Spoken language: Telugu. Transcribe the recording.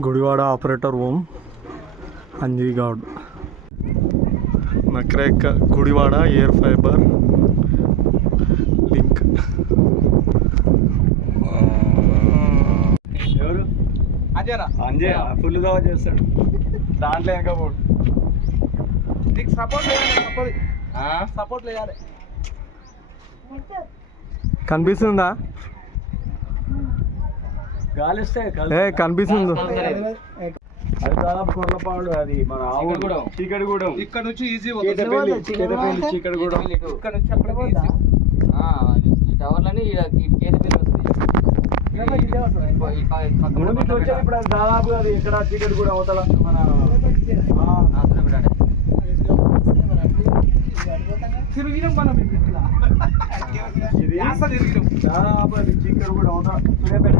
గుడివాడ ఆపరేటర్ ఓం అంజీగౌడ్ నక్రేక్ గుడివాడ ఎయిర్ ఫైబర్ లింక్. ఎవరు అంజయ్ ఫుల్ దావా చేస్తాడు దాంట్లో ఇంకా పోడు. నీకు సపోర్ట్ లేయాలి. కనిపిస్తుందా? గాలిస్తే కనిపిస్తుంది. అది దాదాపు కొర్లపాడు, అది మన చీకటిగూడెం. ఇక్కడ నుంచి ఈజీ చీకటిపల్లి చీకటిగూడెం. ఇక్కడ నుంచి అక్కడ ఈజీ. ఈ టవర్లని కేతపల్లి వస్తుంది. ఇప్పుడు అది దాదాపు అది ఇక్కడ చీకటిగూడెం అవతల మన తిరిగినాం మనం ఇది దాదాపు అది చీకటిగూడెం అవతల సూర్యాపేట